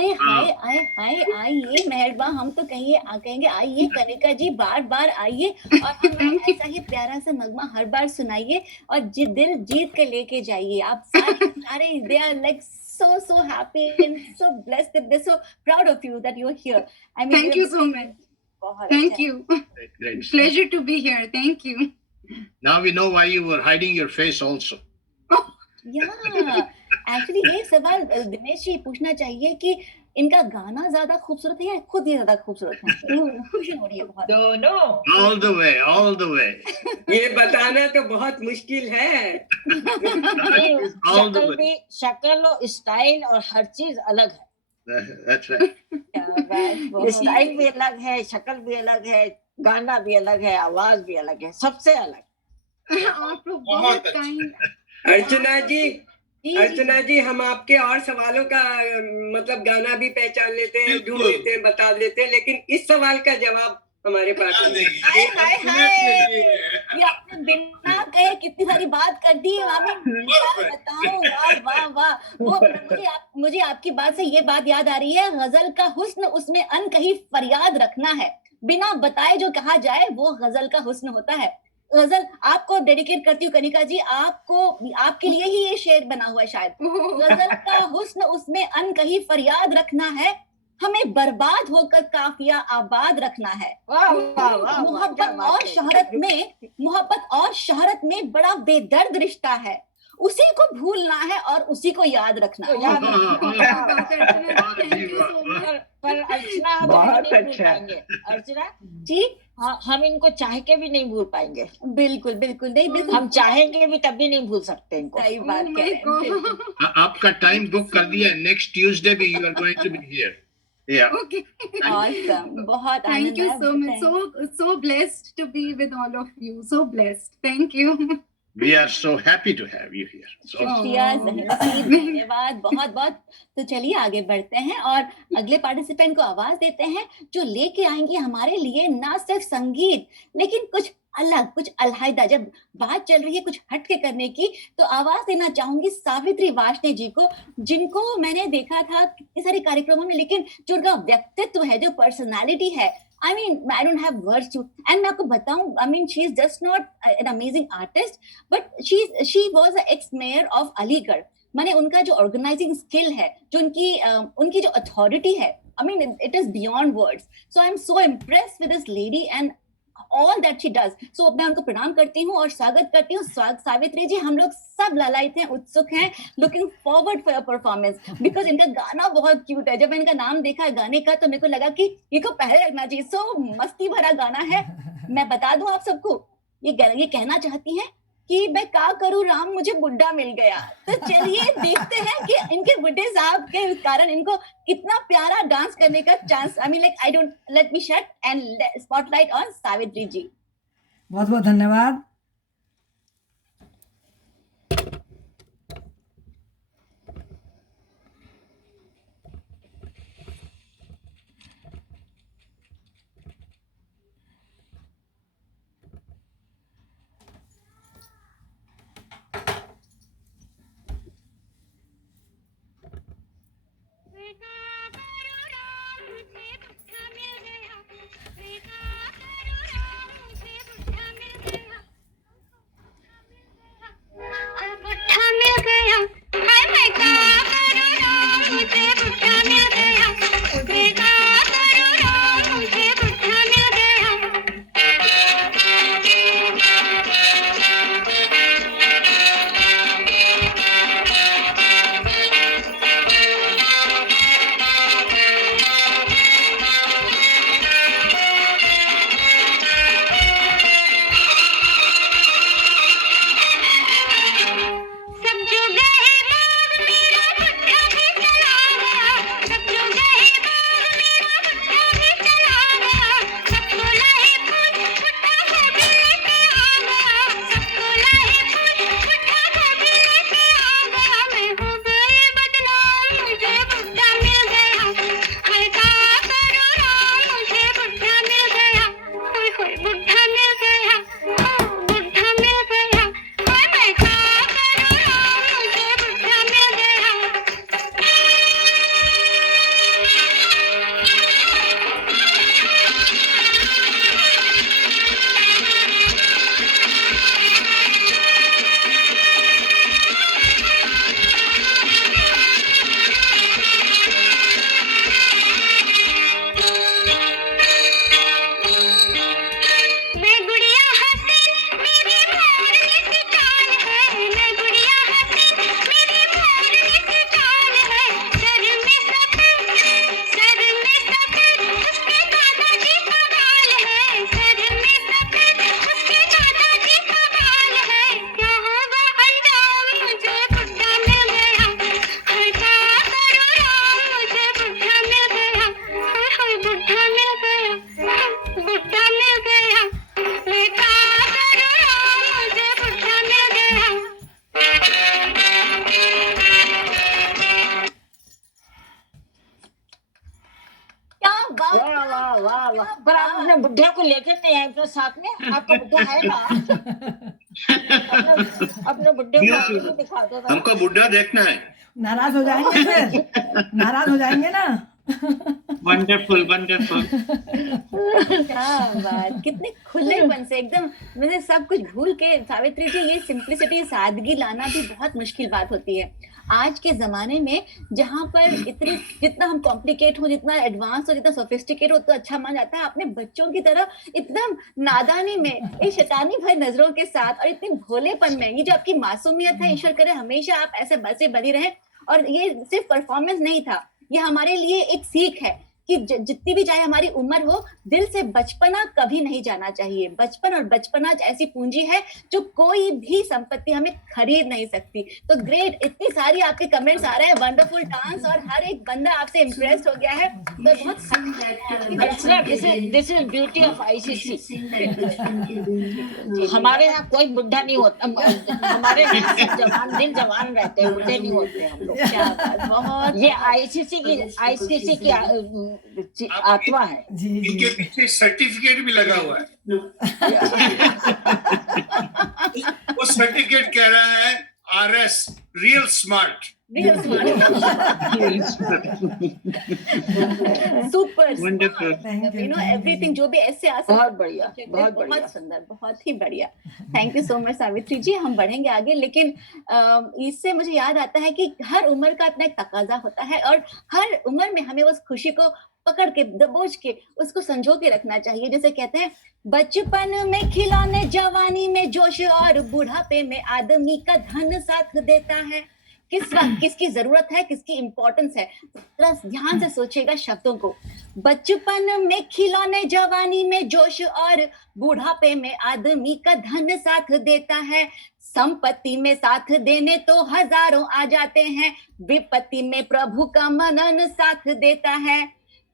आए हाँ। हाय आए हाय आइए मेहरबा, हम तो कहेंगे आइए कनिका जी, बार बार आइए और हमें Thank you. ऐसा ही प्यारा सा नगमा हर बार सुनाइए और दिल जीत के लेके जाइए। आप सारे they are like so happy and so blessed that they're so proud of you that you're here. I mean, Thank you so much. बहुत Thank अच्छा। you. Great. Pleasure to be here. Thank you. Now we know why you were hiding your face also. या actually ये सवाल दिनेश जी पूछना चाहिए कि इनका गाना ज्यादा खूबसूरत है या खुद ही ज्यादा खूबसूरत है? कंफ्यूजन हो रही है बहुत। दोनों। All the way. ये बताना तो बहुत मुश्किल है। All the way. शक्ल और स्टाइल और हर चीज अलग है। That's right. क्या बात, स्टाइल भी अलग है, शक्ल भी अलग है, गाना भी अलग है, आवाज भी अलग है, सबसे अलग। आप लोग बहुत kind. अर्चना जी, हम आपके और सवालों का मतलब गाना भी पहचान लेते हैं, ढूंढ लेते हैं, बता देते हैं, लेकिन इस सवाल का जवाब हमारे पास नहीं। ये आपने बिना कहे कितनी सारी बात कर दी। बताऊं, वाह वाह वाह। वो मुझे आपकी बात से ये बात याद आ रही है, गजल का हुस्न उसमें अनकही फरियाद रखना है, बिना बताए जो कहा जाए वो गजल का हुस्न होता है। गजल आपको डेडिकेट करती हूँ कनिका जी, आपके लिए ही ये शेर बना हुआ है शायद। गजल का हुस्न उसमें अनकही फरियाद रखना है, हमें बर्बाद होकर काफिया आबाद रखना है। मोहब्बत और शोहरत में बड़ा बेदर्द रिश्ता है, उसी को भूलना है और उसी को याद रखना है। पर अर्चना बहुत नहीं भूल अच्छा। पाएंगे। अर्चना जी, हम इनको चाह के भी नहीं भूल पाएंगे। बिल्कुल बिल्कुल नहीं, बिल्कुल हम चाहेंगे भी तब भी नहीं भूल सकते इनको। सही बात कह रहे हैं। आपका टाइम बुक कर दिया, नेक्स्ट ट्यूसडे भी you are going to be here. Yeah. Okay. Awesome, बहुत Thank आनंद you आया, so much. So blessed to be with all of you. So blessed. Thank you. We are so happy to have you here. So, शुक्रिया ज़हीर, धन्यवाद बहुत बहुत। तो चलिए आगे बढ़ते हैं और अगले पार्टिसिपेंट को आवाज देते हैं, जो लेके आएंगे हमारे लिए ना सिर्फ संगीत लेकिन कुछ अलग, कुछ अलहायदा। जब बात चल रही है कुछ हट के करने की, तो आवाज देना चाहूंगी सावित्री वार्ष्णेय जी को, जिनको मैंने देखा था कितने सारे कार्यक्रमों में, लेकिन जो उनका व्यक्तित्व है, जो पर्सनालिटी है, I mean, I don't have words to, and मैं आपको बताऊं, I mean, she is just not an amazing artist, but she was an ex-mayor of Aligarh. माने उनका जो organizing skill है, जो उनकी जो authority है, I mean, it is beyond words. So I'm so impressed with this lady and all that she does. So मैं उनको प्रणाम करती हूँ और स्वागत करती हूँ। सावित्री जी, हम लोग सब लालायित हैं, उत्सुक हैं, looking forward for your performance, because इनका गाना बहुत क्यूट है। जब मैंने इनका नाम देखा गाने का, तो मेरे को लगा कि ये को पहले रखना चाहिए। सो मस्ती भरा गाना है। मैं बता दूं आप सबको, ये कहना चाहती हैं कि मैं क्या करूं राम, मुझे बुड्ढा मिल गया। तो चलिए देखते हैं कि इनके बुड्ढे साहब के कारण इनको कितना प्यारा डांस करने का chance. I mean, like, I don't let me shut and spotlight on Savitri ji. बहुत बहुत धन्यवाद। वाह वाह वाह वाह वाह। क्या पर आप बात। अपने बुढ़े को लेकर नहीं आए तो साथ में, आपका बुढ़ा है ना? अपने बुढ़े को आगे भी दिखा दो ना। हमको बुढ़ा देखना है। नाराज हो जाएंगे फिर, नाराज हो जाएंगे ना। Wonderful wonderful. क्या बात, कितने खुलेपन से एकदम, मुझे सब कुछ भूल के। सावित्री जी, ये सिंप्लिसिटी, सादगी लाना भी बहुत मुश्किल बात होती है आज के जमाने में, जहाँ पर इतनी, जितना हम कॉम्प्लिकेट हो, जितना एडवांस हो, जितना सोफिस्टिकेट हो तो अच्छा मान जाता है। अपने बच्चों की तरह एकदम नादानी में, एक शैतानी भरी नजरों के साथ और इतने भोलेपन में, ये जो आपकी मासूमियत है, ईश्वर करे हमेशा आप ऐसे बसे बनी रहे। और ये सिर्फ परफॉर्मेंस नहीं था, ये हमारे लिए एक सीख है कि जितनी भी चाहे हमारी उम्र हो, दिल से बचपना कभी नहीं जाना चाहिए। बचपन और बचपना ऐसी पूंजी है जो कोई भी संपत्ति हमें खरीद नहीं सकती। तो ग्रेट, इतनी सारी आपके कमेंट्स आ रहे हैं, वंडरफुल डांस, और हर एक बंदा आपसे इम्प्रेस्ड हो गया है। तो बहुत this is beauty of ICC. हमारे यहाँ कोई बुढ़ा नहीं होता, हमारे यहाँ सब जवान, दिल जवान रहते हैं, बुढ़े नहीं होते हम लोग। क्या बात, बहुत ये आईसीसी की आत्मा है। जी जी इनके पीछे सर्टिफिकेट भी लगा हुआ है। वो सर्टिफिकेट कह रहा है RS, real smart. Super wonderful. Thank you know everything, जो भी ऐसे आ सकता बहुत बढ़िया, बहुत बढ़िया। बहुत सुंदर, बहुत ही बढ़िया। Thank you so much Savitri ji. हम बढ़ेंगे आगे, लेकिन इससे मुझे याद आता है कि हर उम्र का अपना एक तकाजा होता है, और हर उम्र में हमें उस खुशी को पकड़ के, दबोच के, उसको संजो के रखना चाहिए। जैसे कहते हैं, बचपन में खिलौने, जवानी में जोश, और बुढ़ापे में आदमी का धन साथ देता है। किस वक्त किसकी जरूरत है, किसकी इंपॉर्टेंस है, थोड़ा ध्यान से सोचिएगा शब्दों को। बचपन में खिलौने, जवानी में जोश, और बुढ़ापे में आदमी का धन साथ देता है। संपत्ति में साथ देने तो हजारों आ जाते हैं, विपत्ति में प्रभु का मनन साथ देता है।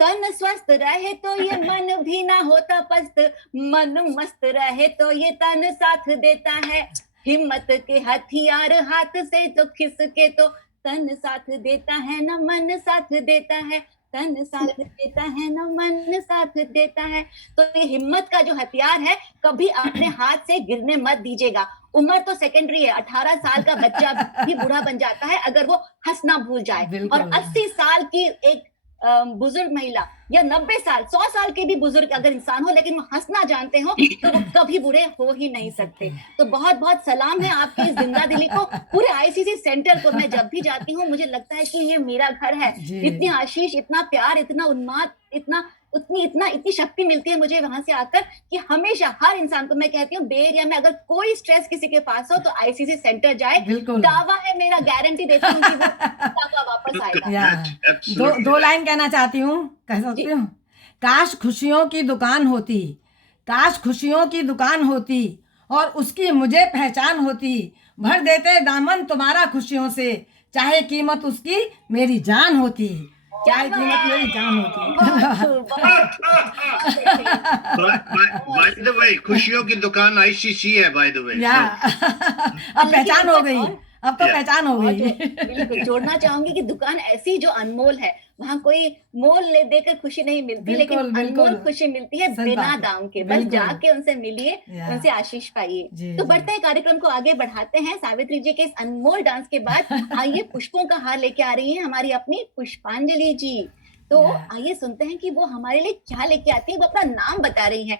तन स्वस्थ रहे तो ये मन भी ना होता पस्त, मन मस्त रहे तो ये तन साथ देता है। हिम्मत के हथियार हाथ से तो खिसके तो तन साथ देता है, न मन साथ देता है, तन साथ देता है, न मन साथ देता है। तो ये हिम्मत का जो हथियार है, कभी अपने हाथ से गिरने मत दीजिएगा। उम्र तो सेकेंडरी है, 18 साल का बच्चा भी बूढ़ा बन जाता है अगर वो हंसना भूल जाए। बिल्कुल। और 80 साल की एक बुजुर्ग महिला, या 90 साल, 100 साल के भी बुजुर्ग अगर इंसान हो, लेकिन वो हंसना जानते हो, तो वो कभी बुरे हो ही नहीं सकते। तो बहुत बहुत सलाम है आपकी इस जिंदा दिली को, पूरे आईसीसी सेंटर को। मैं जब भी जाती हूँ मुझे लगता है कि ये मेरा घर है। जी। इतनी आशीष, इतना प्यार, इतना उन्माद, इतनी शक्ति मिलती है मुझे वहां से आकर, कि हमेशा हर इंसान को मैं कहती हूँ, बे एरिया में अगर कोई स्ट्रेस किसी के पास हो तो आईसीसी सेंटर जाए। बिल्कुल। दावा है मेरा, गारंटी देती हूँ कि वो दावा वापस आएगा। या दो लाइन कहना चाहती हूँ, कह सकती हूँ। काश खुशियों की दुकान होती, काश खुशियों की दुकान होती, और उसकी मुझे पहचान होती। भर देते दामन तुम्हारा खुशियों से, चाहे कीमत उसकी मेरी जान होती, चाहे कीमत मेरी जान होती। बाय द वे, खुशियों की दुकान ICC है, बाय द वे। या अब पहचान हो गई, अब तो पहचान हो गई। बिल्कुल जोड़ना चाहूंगी कि दुकान ऐसी जो अनमोल है, वहाँ कोई मोल ले देकर खुशी नहीं मिलती, लेकिन बिल्कुल, बिल्कुल। अनमोल खुशी मिलती है सच बिना बात है। दाम के। बस बिल्कुल। जाके उनसे मिलिए, या। उनसे आशीष पाइए। जी, तो जी। बढ़ते हैं, कार्यक्रम को आगे बढ़ाते हैं। सावित्री जी के इस अनमोल डांस के बाद आइए पुष्पों का हार लेके आ रही है हमारी अपनी पुष्पांजलि जी। तो या। आइए सुनते हैं कि वो हमारे लिए क्या लेके आती है। वो अपना नाम बता रही है।